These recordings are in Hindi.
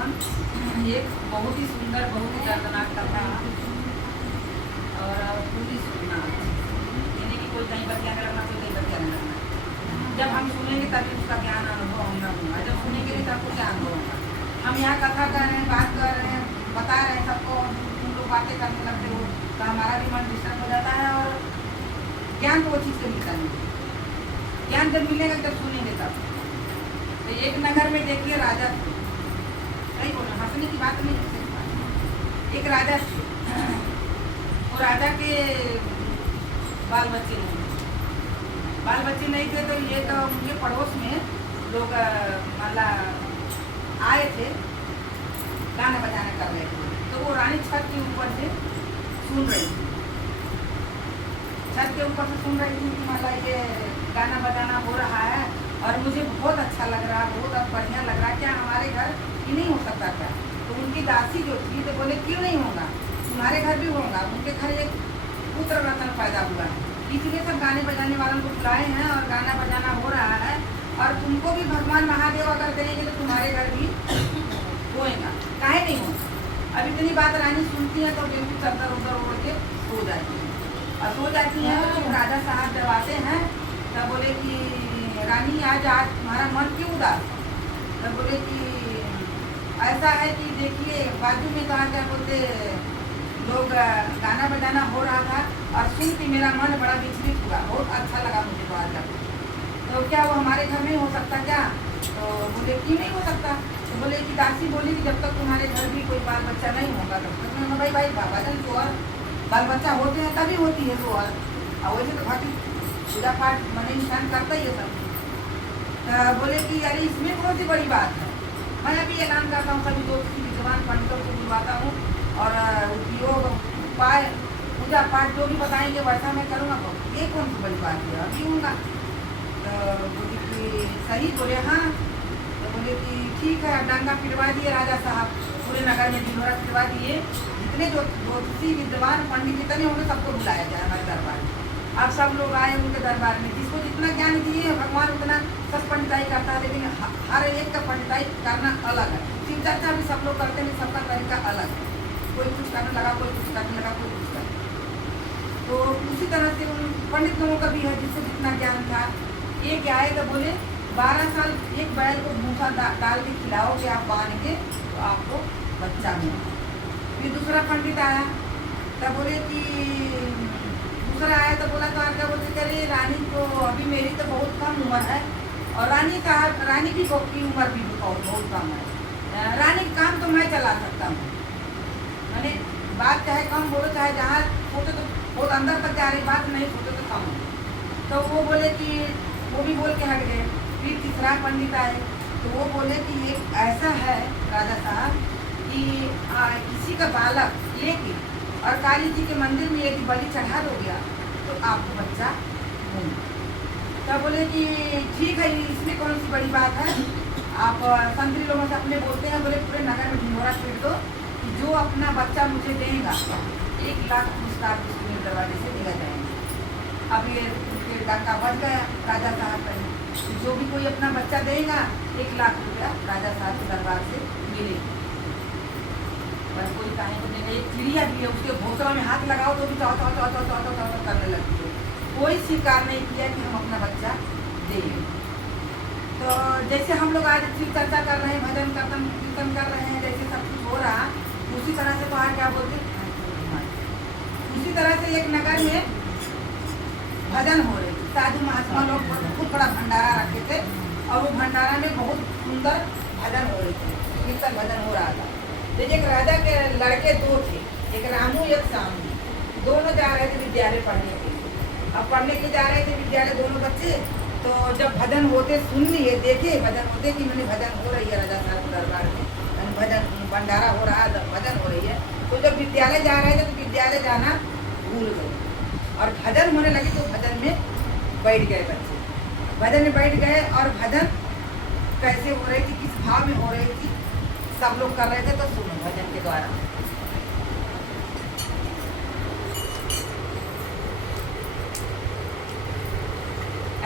लोगन, एक बहुत ही सुंदर, बहुत ही दर्दनाक कथा और पूरी सुनना, यानी कि कोई कहीं बतिया करना, कोई कहीं बतिया नहीं करना। जब हम सुनेंगे तभी उसका ज्ञान अनुभव हमें होगा, जब सुनेंगे नहीं तब क्या अनुभव होगा। हम यहाँ कथा कर रहे हैं, बात कर रहे हैं, बता रहे हैं सबको, तुम लोग बातें करने लगते हो तो हमारा भी मन डिस्टर्ब हो जाता है और ज्ञान तो वो चीज़ से मिलता नहीं। ज्ञान जब मिलेगा जब सुनेंगे तब। तो एक नगर में देखिए राजा थे, सही बोला, हंसने की बात नहीं है। एक राजा थे, वो राजा के बाल बच्चे नहीं थे, तो ये तो उनके पड़ोस में लोग मतलब आए थे, गाना बजाना कर रहे थे। तो वो रानी छत के ऊपर से सुन रही थी, छत के ऊपर से सुन रही थी कि मतलब ये गाना बजाना हो रहा है और मुझे बहुत अच्छा लग रहा, बहुत बढ़िया लग रहा, क्या हमारे घर ही नहीं हो सकता क्या? तो उनकी दासी जो थी तो बोले क्यों नहीं होगा, तुम्हारे घर भी होगा। उनके घर एक पुत्र रत्न पैदा हुआ है, इसलिए सब गाने बजाने वालों को बुलाए हैं और गाना बजाना हो रहा है और तुमको भी भगवान महादेव अगर देंगे तो तुम्हारे घर भी होएगा, काहे नहीं होगा। अब इतनी बात रानी सुनती है तो बिल्कुल चद्दर उधर ओढ़ के सो जाती है और सो जाती है। तो राजा साहब जब आते हैं तब बोले कि रानी आज तुम्हारा मन क्यों उदास? तब बोले कि ऐसा है कि देखिए बाजू में कहा क्या बोलते लोग गाना बजाना हो रहा था और सुन के मेरा मन बड़ा विचलित हुआ, बहुत अच्छा लगा मुझे बाहर जाकर। तो क्या वो हमारे घर में हो सकता क्या? तो बोले क्यों नहीं हो सकता? तो बोले कि दासी बोली कि जब तक तुम्हारे घर भी कोई बाल बच्चा नहीं होगा तब तक मैं भाई भजन तो और बाल बच्चा होते हैं तभी होती है तो और वैसे तो बाकी पूजा पाठ मन इंसान करता ही है सब। बोले कि अरे इसमें कौन सी बड़ी बात है, मैं अभी ऐलान करता हूँ सभी दोस्त की विद्वान पंडितों को बुलवाता हूँ और उपयोग उपाय पूजा पाठ जो भी बताएंगे वैसा मैं करूँगा। तो ये कौन सी बड़ी बात है, अभी होगा। तो बोले कि सही बोले हाँ। तो बोले कि ठीक है, डांगा पिटवा दिए राजा साहब, पूरे नगर में ढिंढोरा पिटवा दिए, जितने जो ज्योतिषी विद्वान पंडित जितने होंगे सबको बुलाया जाए हमारे दरबार में। अब सब लोग आए उनके दरबार में, जिसको जितना ज्ञान दिए है भगवान उतना सब पंडिताई करता है, लेकिन हर एक का पंडिताई करना अलग है। शिव चर्चा भी सब लोग करते हैं, सबका तरीका अलग है, कोई कुछ करने लगा, कोई कुछ करने लगा, कोई कुछ करने। तो उसी तरह से उन पंडित लोगों का भी है जिससे जितना ज्ञान था। एक आए तो बोले 12 साल एक बैल को भूसा डाल के खिलाओगे आप बांध के तो आपको बच्चा मिलेगा। फिर दूसरा पंडित आया तब बोले कि दूसरा आया तो बोला तो क्या बोलते चलिए रानी तो अभी मेरी तो बहुत कम उम्र है और रानी की उम्र भी बहुत कम है, रानी का काम तो मैं चला सकता हूँ, मैंने बात चाहे कम बोलो चाहे जहाँ सोचो तो बहुत अंदर तक जा रही बात, नहीं सोचो तो कम हो। तो वो बोले कि वो भी बोल के हट गए। फिर तीसरा पंडित आए तो वो बोले कि ये ऐसा है राजा साहब कि किसी का बालक एक ही और काली जी के मंदिर में यदि बलि चढ़ा दोगे तो आपको बच्चा होगा। तब बोले कि ठीक है, इसमें कौन सी बड़ी बात है, आप संतरी लोगों से अपने बोलते हैं, बोले पूरे नगर में ढिंढोरा पीट दो कि जो अपना बच्चा मुझे देगा 1 लाख पुरस्कार के दरवाजे से दिया जाएंगे। अब ये डाका बच गया राजा साहब का, जो भी कोई अपना बच्चा देगा 1 लाख रुपया राजा साहब के दरबार से मिलेगा। पर कोई कहीं को देगा, एक चिड़िया भी है उसके घोंसला में हाथ लगाओ तो भी चाओ चाओ चाओ चाओ चाओ चाओ चाओ करने लगती है, कोई स्वीकार नहीं किया कि हम अपना बच्चा देंगे। तो जैसे हम लोग आज शिव चर्चा कर रहे हैं, भजन कीर्तन कर रहे हैं, जैसे सब कुछ हो रहा उसी तरह से तो आज क्या बोलते उसी तरह से एक नगर में भजन हो रहे थे, साधु महात्मा लोग बहुत बड़ा भंडारा रखे थे और वो भंडारा में बहुत सुंदर भजन हो रहे थे, कीर्तन भजन हो रहा था। तो एक राजा के लड़के 2 थे, एक रामू एक श्यामू, दोनों जा रहे थे विद्यालय पढ़ने के लिए। अब पढ़ने के जा रहे थे विद्यालय दोनों बच्चे, तो जब भजन होते सुन लिए, देखे भजन होते कि मैंने भजन हो रही है राजा साहब के दरबार में, भजन भंडारा हो रहा है, भजन हो रही है, तो जब विद्यालय जा रहे थे तो विद्यालय जाना भूल गए और भजन होने लगी तो भजन में बैठ गए बच्चे, भजन में बैठ गए और भजन कैसे हो रही थी, किस भाव में हो रही थी, सब लोग कर रहे थे। तो सुनो भजन के द्वारा।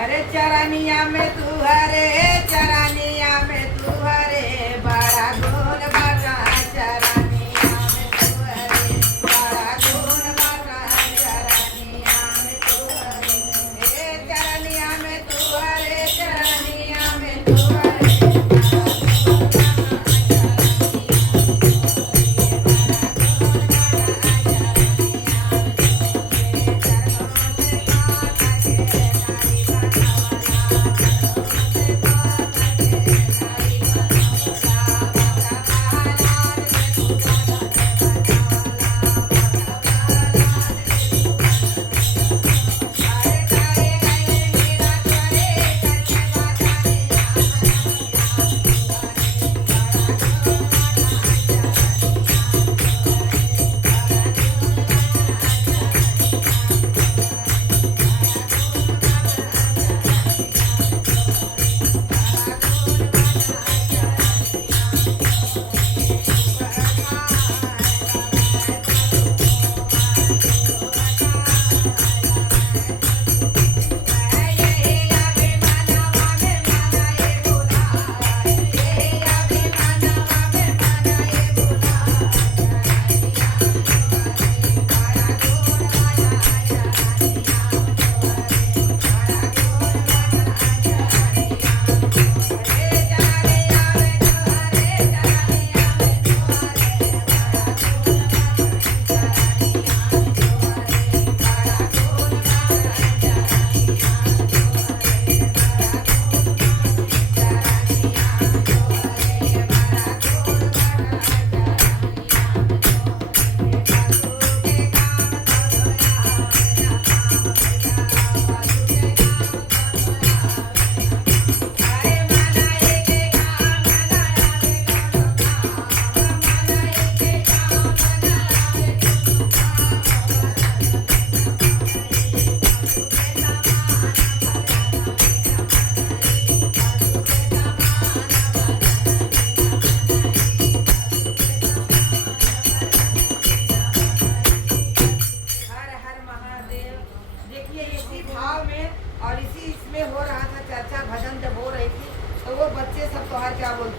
अरे चरनिया में तू हरे, चरनिया में तू हरे, बड़ा गोल बड़ा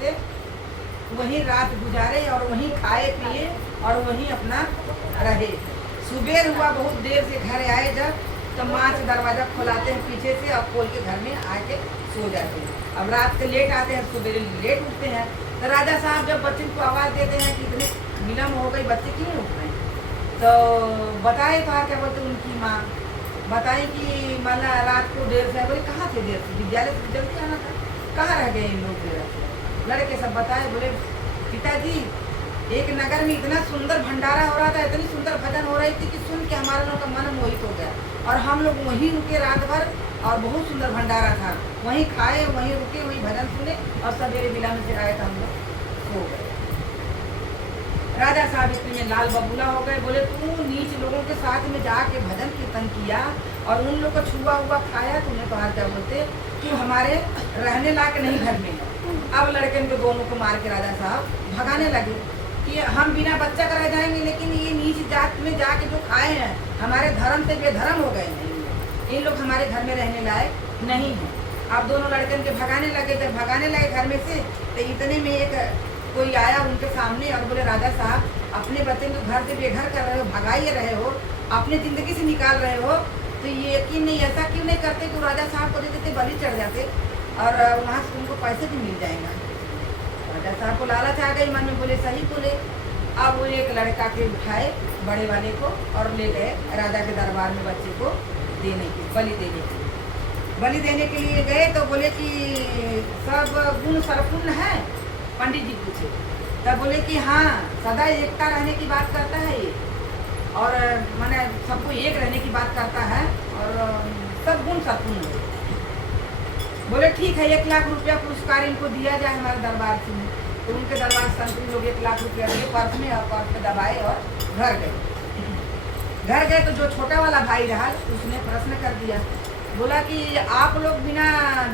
थे, वहीं रात गुजारे और वहीं खाए पिए और वहीं अपना रहे। सुबह हुआ, बहुत देर से घर आए जब, तो माँ से दरवाज़ा खोलाते हैं पीछे से और खोल के घर में आके सो जाते हैं। अब रात से लेट आते हैं, सुबह लेट उठते हैं। तो राजा साहब जब बच्चे को आवाज़ देते हैं कि इतने विलम्ब हो गई, बच्चे क्यों नहीं उठ रहे हैं, तो बताए तो क्या बोलते उनकी माँ बताएं कि माना रात को देर से। बोले कहाँ थे देर से, विद्यालय से जल्दी आना था, कहाँ रह गए इन लोग देर से। लड़के सब बताए, बोले पिताजी एक नगर में इतना सुंदर भंडारा हो रहा था, इतनी सुंदर भजन हो रही थी कि सुन के हमारे लोग का मन मोहित हो गया और हम लोग वहीं रुके रात भर और बहुत सुंदर भंडारा था, वहीं खाए, वहीं रुके, वहीं भजन सुने और सवेरे बिलाने से आए तो हम लोग सो गए। राजा साहब इतने में लाल बबूला हो गए। बोले तू नीच लोगों के साथ में जाके भजन कीर्तन किया और उन लोग को छुआ हुआ खाया, तूने तो क्या बोलते कि हमारे रहने लायक नहीं घर में। अब लड़के को दोनों को मार के राजा साहब भगाने लगे कि हम बिना बच्चा का रह जाएंगे, लेकिन ये नीच जात में जाके जो खाए हैं हमारे धर्म से बेधर्म हो गए हैं, इन लोग हमारे घर में रहने लायक नहीं है। अब दोनों लड़के उनके भगाने लगे। जब भगाने लगे घर में से, तो इतने में एक कोई आया उनके सामने और बोले राजा साहब अपने बच्चे को घर से बेघर कर रहे हो, भगाइए रहे हो, अपनी ज़िंदगी से निकाल रहे हो, तो ये यकीन नहीं, ऐसा क्यों नहीं करते कि राजा साहब को दे देते, बलि चढ़ जाते और वहाँ से तुमको पैसे भी मिल जाएगा। राजा साहब को लालच आ गई मन में, बोले सही बोले। अब वो एक लड़का के उठाए बड़े वाले को और ले गए राजा के दरबार में बच्चे को देने के, बलि देने के लिए गए। तो बोले कि सब गुण सरपूर्ण है, पंडित जी पूछे, तब बोले कि हाँ सदा एकता रहने की बात करता है ये, और माने सबको एक रहने की बात करता है और सब गुण संपूर्ण है। बोले ठीक है 1 लाख रुपया पुरस्कार इनको दिया जाए हमारे दरबार से। तो उनके दरबार से संतरी लोग 1 लाख रुपया दिए पर्स में, और पर्स में दबाए और घर गए। तो जो छोटा वाला भाई रहा उसने प्रश्न कर दिया, बोला कि आप लोग बिना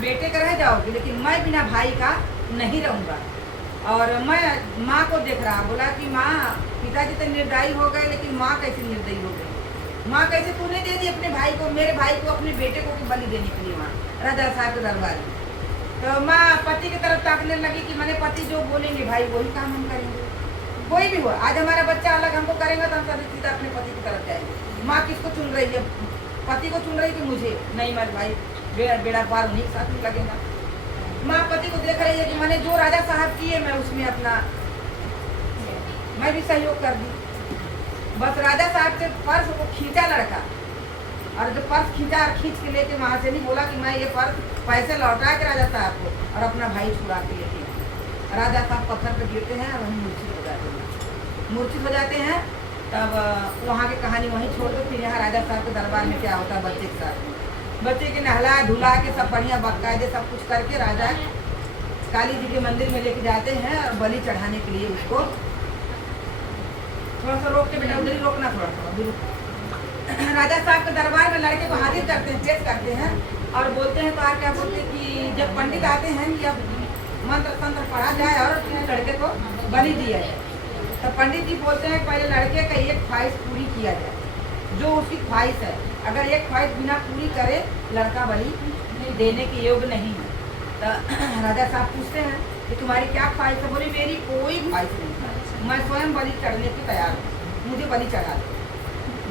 बेटे का रह जाओगे, लेकिन मैं बिना भाई का नहीं रहूँगा। और मैं माँ को देख रहा, बोला कि माँ पिताजी तो निर्दयी हो गए, लेकिन माँ कैसे निर्दयी हो गई, माँ कैसे तूने दे दी अपने भाई को, मेरे भाई को, अपने बेटे को बलि देने के लिए माँ राजा साहब के दरबार में। तो माँ पति की तरफ ताकने लगी कि मैंने पति जो बोलेंगे भाई वही काम हम करेंगे, कोई भी हो। आज हमारा बच्चा अलग हमको करेगा तो हम सभी सीधा अपने पति की तरफ जाएंगे। माँ किसको चुन रही है, पति को चुन रही कि मुझे, नहीं मेरे भाई बेड़ा पार उन्हीं के साथ में लगेगा। माँ पति को देख रही है कि मैंने जो राजा साहब किए मैं उसमें अपना मैं भी सहयोग कर दी। बस राजा साहब के पर्स को खींचा लड़का, और जब पर्स खींचा और खींच के लेके वहाँ से नहीं बोला कि मैं ये पर्स पैसे लौटा के राजा साहब को और अपना भाई छुड़ा के लेते हैं। राजा साहब पत्थर पर गिरते हैं और वहीं मूर्छित हो जाते हैं। तब वहाँ की कहानी वहीं छोड़ दो। फिर यहाँ राजा साहब के दरबार में क्या होता है बच्चे के साथ, बच्चे के नहला धुला के सब बढ़िया बाकायदे सब कुछ करके राजा काली जी के मंदिर में लेके जाते हैं और बलि चढ़ाने के लिए उसको थोड़ा सा रोक के, बेटा उधर ही रोकना, थोड़ा सा राजा साहब के दरबार में लड़के को हाजिर करते हैं, पेश करते हैं और बोलते हैं तो क्या बोलते हैं कि जब पंडित आते हैं कि अब मंत्र तंत्र पढ़ा जाए और लड़के को बलि दिया जाए, तो पंडित जी बोलते हैं पहले लड़के का एक ख्वाहिश पूरी किया जाए, जो उसकी ख्वाहिश है। अगर एक ख्वाहिश बिना पूरी करे लड़का बलि देने के योग्य नहीं है। तो राजा साहब पूछते हैं कि तुम्हारी क्या ख्वाहिश है। बोले मेरी कोई ख्वाहिश नहीं, मैं स्वयं बलि चढ़ने की तैयार हूँ, मुझे बलि चढ़ा दो,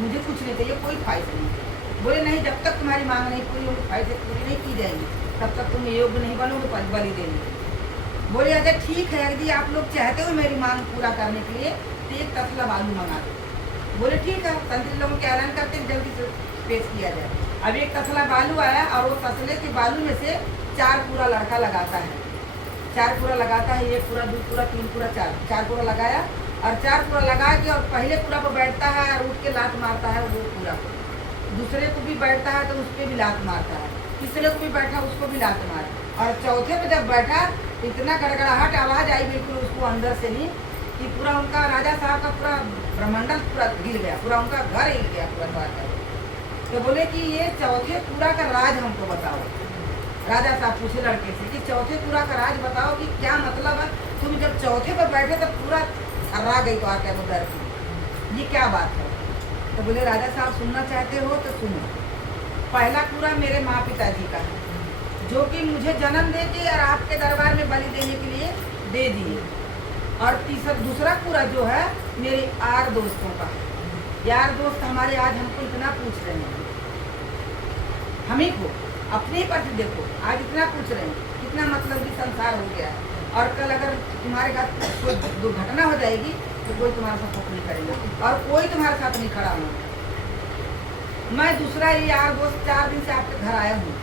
मुझे कुछ नहीं चाहिए, कोई ख्वाहिश नहीं। बोले नहीं, जब तक तुम्हारी मांग नहीं पूरी होगी, ख्वाहिशें पूरी नहीं की जाएंगी, तब तक तुम योग्य नहीं बनोगे बलि देने के। बोले अच्छा ठीक है, यदि आप लोग चाहते हो मेरी मांग पूरा करने के लिए तो एक तसला बालू मंगा दो। बोले ठीक है, संतरी लोगों के ऐलान करते हैं जल्दी से पेश किया जाए। अब एक तसला बालू आया और वो तसले के बालू में से 4 पूरा लड़का लगाता है, 4 पूरा लगाता है, 1 पूरा 2 पूरा 3 पूरा 4 पूरा लगाया और 4 पूरा लगा के और पहले पूरा पर बैठता है और उठ के लात मारता है वो पूरा, दूसरे को भी बैठता है तो उस पर भी लात मारता है, तीसरे को भी बैठा उसको भी लात मारा, और चौथे पे जब बैठा इतना गड़गड़ाहट आवाज़ आई बिल्कुल उसको अंदर से ही कि पूरा उनका राजा साहब का पूरा ब्रह्मंडल पूरा हिल गया, पूरा उनका घर हिल गया पूरा द्वार का। तो बोले कि ये चौथे पूरा का राज हमको बताओ। राजा साहब पूछे लड़के से कि चौथे पूरा का राज बताओ कि क्या मतलब है, तुम जब चौथे पर बैठे तब पूरा थर्रा गई तो आके वो डर की, ये क्या बात है। तो बोले राजा साहब सुनना चाहते हो तो सुनो। पहला पूरा मेरे माँ पिताजी का है, जो कि मुझे जन्म दे के और आपके दरबार में बलि देने के लिए दे दिए। और दूसरा पूरा जो है मेरे यार दोस्तों का, यार दोस्त हमारे आज हमको इतना पूछ रहे हैं, हम ही को अपने पर देखो आज इतना पूछ रहे हैं, कितना मतलब कि संसार हो गया है। और कल अगर तुम्हारे साथ कोई दुर्घटना हो जाएगी तो कोई तुम्हारा सपोर्ट नहीं करेगा और कोई तुम्हारे साथ नहीं खड़ा होगा। मैं दूसरा ये यार दोस्त 4 दिन से आपके घर आया हूँ,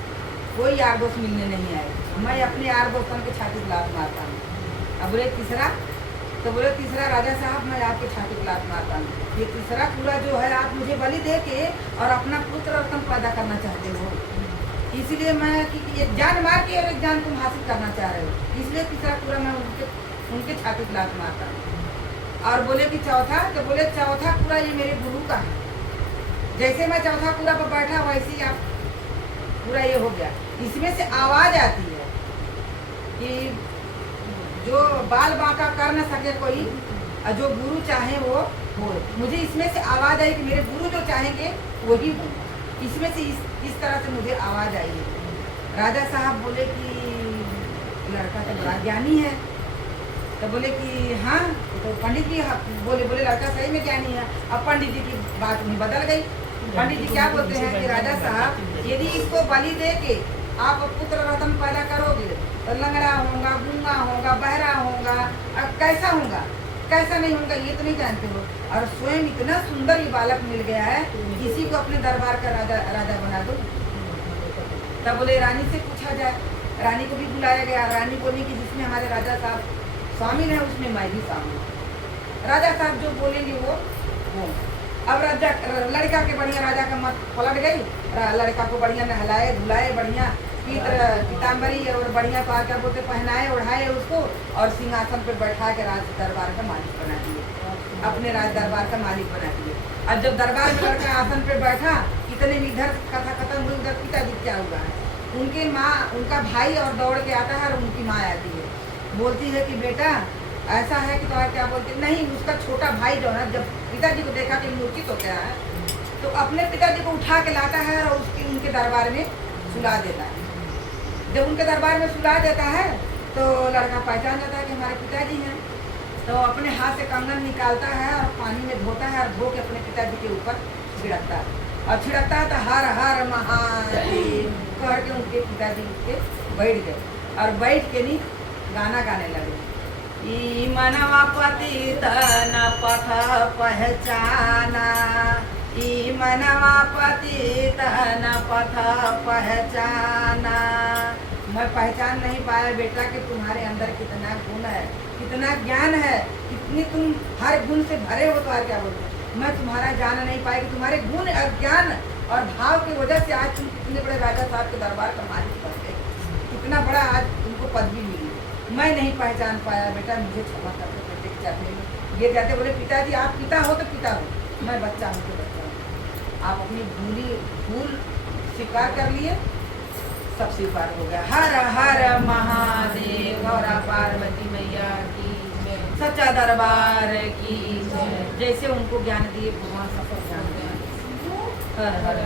कोई यार दोस्त मिलने नहीं आए। मैं अपने यार दोस्तों के छाती पर लात मारता हूँ। अब बोले तीसरा, तो बोले तीसरा राजा साहब मैं आपके छाती पर लात मारता हूँ। ये तीसरा पूरा जो है आप मुझे बलि दे के और अपना पुत्र और तुम पैदा करना चाहते हो, इसलिए मैं कि एक जान मार के और एक जान तुम हासिल करना चाह रहे हो, इसलिए तीसरा पूरा मैं उनके छाती पर लात मारता हूँ। और बोले कि चौथा, तो बोले चौथा पूरा ये मेरे गुरु का है, जैसे मैं चौथा पूरा पर बैठा वैसे ही आप पूरा ये हो गया। इसमें से आवाज आती है कि जो बाल बांका कर न सके कोई, और जो गुरु चाहे वो हो। मुझे इसमें से आवाज आई कि मेरे गुरु जो चाहेंगे वही हो। इसमें से इस तरह से मुझे आवाज आई है। राजा साहब बोले कि लड़का तो बड़ा ज्ञानी है, तो बोले कि हाँ, तो पंडित जी बोले लड़का सही में ज्ञानी है। अब पंडित जी की बात नहीं बदल गई। पंडित जी क्या बोलते हैं कि राजा साहब यदि इसको बलि दे के आप पुत्र रत्न पैदा करोगे तो लंगड़ा होगा, गूंगा होगा, बहरा होगा, कैसा होगा, कैसा नहीं होगा ये तो नहीं जानते हो। और स्वयं इतना सुंदर ये बालक मिल गया है, इसी को अपने दरबार का राजा बना दो। तब बोले रानी से पूछा जाए, रानी को भी बुलाया गया। रानी बोली कि जिसमें हमारे राजा साहब शामिल है उसमें मैं भी शामिल हूँ। राजा साहब जो बोलेंगे वो। अब राजा लड़का के बढ़िया राजा का मत पलट गई। लड़का को बढ़िया नहलाए धुलाए, बढ़िया पीताम्बरी और बढ़िया क्या बोलते पहनाए ओढ़ाए उसको, और सिंहासन पे बैठा के राज दरबार का मालिक बना दिए, अपने राज दरबार का मालिक बना दिए। और जब दरबार में लड़का आसन पे बैठा, इतने में इधर कथा खत्म हुई, उधर पिताजी क्या हुआ है, उनके माँ उनका भाई और दौड़ के आता है और उनकी माँ आती है, बोलती है कि बेटा ऐसा है कि तुम्हारा क्या बोलते नहीं। उसका छोटा भाई जो है जब पिताजी को देखा कि मूर्छित हो गया है तो अपने पिताजी को उठा के लाता है और उनके दरबार में सुला देता है। जब उनके दरबार में सुला देता है तो लड़का पहचान जाता है कि हमारे पिताजी हैं, तो अपने हाथ से कंगन निकालता है और पानी में धोता है और धो के अपने पिताजी के ऊपर छिड़कता है। और छिड़कता है तो हर हर महादेव कह के उनके पिताजी उसके बैठ गए और बैठ के नहीं गाना गाने लगे। ई मनवा पति तन पथ पहचाना, ई मनवा पति तन पथ पहचाना। मैं पहचान नहीं पाया बेटा कि तुम्हारे अंदर कितना गुण है, कितना ज्ञान है, कितनी तुम हर गुण से भरे हो। तो क्या बोलते मैं तुम्हारा जान नहीं पाया कि तुम्हारे गुण और ज्ञान और भाव की वजह से आज तुम कितने बड़े राजा साहब के दरबार का मालिक बनते, कितना बड़ा आज तुमको पदवी मिली। मैं नहीं पहचान पाया बेटा, मुझे क्षमा कर दो। बेटे के चरणों में ये कहते बोले पिताजी आप पिता हो तो पिता हो, मैं बच्चा हूँ तो बच्चा हूँ। आप अपनी भूल स्वीकार कर लिए, सब स्वीकार हो गया। हर हर महादेव, गौरा पार्वती मैया की, सच्चा दरबार की। जैसे उनको ज्ञान दिए भगवान सबको ज्ञान दिया। हर हर